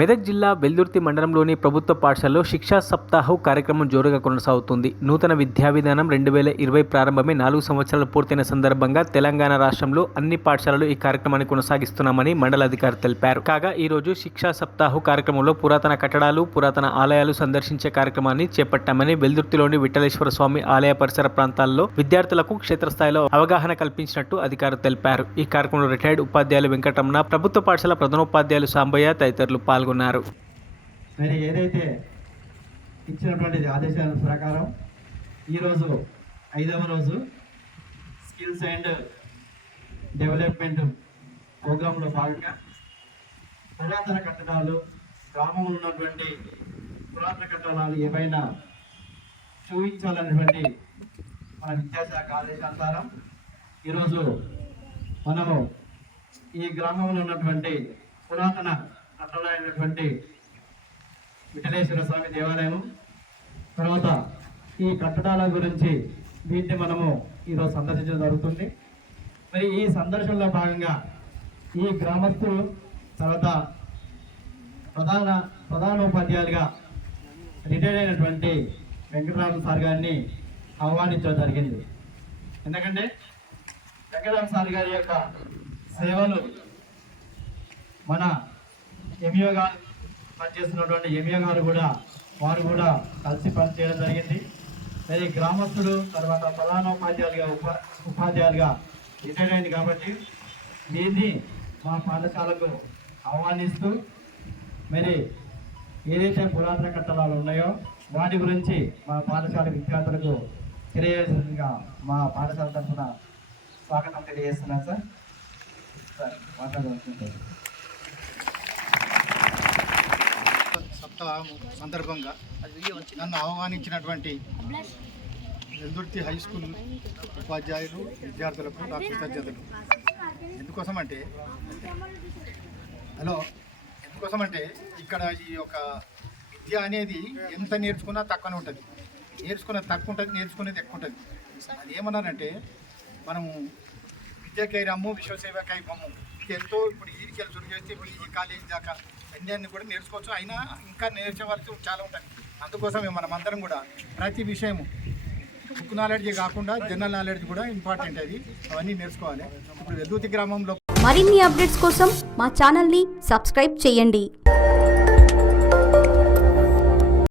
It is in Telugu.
మెదక్ జిల్లా వెల్దుర్తి మండలంలోని ప్రభుత్వ పాఠశాలలో శిక్షా సప్తాహ్ కార్యక్రమం జోరుగా కొనసాగుతుంది. నూతన విద్యా విధానం 2020 ప్రారంభమై 4 సంవత్సరాలు పూర్తయిన సందర్భంగా తెలంగాణ రాష్ట్రంలో అన్ని పాఠశాలలు ఈ కార్యక్రమాన్ని కొనసాగిస్తున్నామని మండల అధికారి తెలిపారు. కాగా ఈ రోజు శిక్షా సప్తాహ్ కార్యక్రమంలో పురాతన కట్టడాలు, పురాతన ఆలయాలు సందర్శించే కార్యక్రమాన్ని చేపట్టామని వెల్దుర్తిలోని విఠలేశ్వర స్వామి ఆలయ పరిసర ప్రాంతాల్లో విద్యార్థులకు క్షేత్రస్థాయిలో అవగాహన కల్పించినట్టు అధికారులు తెలిపారు. ఈ కార్యక్రమంలో రిటైర్డ్ ఉపాధ్యాయులు వెంకటరమణ, ప్రభుత్వ పాఠశాల ప్రధానోపాధ్యాయులు సాంబయ్య తదితరులు పాల్గొన్నారు. మరి ఏదైతే ఇచ్చినటువంటి ఆదేశాల ప్రకారం ఈరోజు 5వ రోజు స్కిల్స్ అండ్ డెవలప్మెంట్ ప్రోగ్రాంలో భాగంగా పురాతన కట్టడాలు, గ్రామంలో ఉన్నటువంటి పురాతన కట్టడాలు ఏవైనా చూపించాలనేటువంటి మన విద్యాశాఖ ఆదేశానుసారం ఈరోజు మనము ఈ గ్రామంలో ఉన్నటువంటి పురాతన కట్టడమైనటువంటి విఠలేశ్వర స్వామి దేవాలయం, తర్వాత ఈ కట్టడాల గురించి వీటిని మనము ఈరోజు సందర్శించడం జరుగుతుంది. మరి ఈ సందర్శనలో భాగంగా ఈ గ్రామస్తులు, తర్వాత ప్రధానోపాధ్యాయులుగా రిటైర్ అయినటువంటి వెంకటరామ సార్ గారిని ఆహ్వానించడం జరిగింది. ఎందుకంటే వెంకటరామ సార్ గారి యొక్క సేవలు మన ఎంఈఓ గారు పనిచేస్తున్నటువంటి ఎంఈఓ గారు కూడా వారు కూడా కలిసి పనిచేయడం జరిగింది. మరి గ్రామస్తులు, తర్వాత ప్రధానోపాధ్యాయులుగా ఉపాధ్యాయులుగా రిటైర్ అయింది కాబట్టి దీన్ని మా పాఠశాలకు ఆహ్వానిస్తూ మరి ఏదైతే పురాతన కట్టడాలు ఉన్నాయో వాటి గురించి మా పాఠశాల విద్యార్థులకు తెలియజేసిందిగా మా పాఠశాల తరఫున స్వాగతం తెలియజేస్తున్నాను. సార్ మాట్లాడుతుంటారు. సప్తాహం సందర్భంగా నన్ను ఆహ్వానించినటువంటి వెల్దుర్తి హై స్కూల్ ఉపాధ్యాయులు, విద్యార్థులకు నా కృతజ్ఞతలు. ఎందుకోసమంటే ఇక్కడ ఈ యొక్క విద్య అనేది ఎంత నేర్చుకున్నా తక్కువనే ఉంటుంది, తక్కువ ఉంటుంది, నేర్చుకునేది ఎక్కువ ఉంటుంది. అది ఏమన్నానంటే మనము విద్యకై రమ్ము విశ్వసేవకై బొమ్ము, ఎంతో ఇప్పుడు ఈడికెళ్ళి చురు చేస్తే ఇప్పుడు ఈ కాలేజీ దాకా అన్ని కూడా నేర్చుకోవచ్చు, అయినా ఇంకా నేర్చేవలసి చాలా ఉంటుంది. అందుకోసమే మనమందరం కూడా ప్రతి విషయము బుక్ నాలెడ్జే కాకుండా జనరల్ నాలెడ్జ్ కూడా ఇంపార్టెంట్, అది అవన్నీ నేర్చుకోవాలి. ఇప్పుడు వెల్దుర్తి గ్రామంలో మరిన్ని అప్డేట్స్ కోసం మా ఛానల్ని సబ్స్క్రైబ్ చేయండి.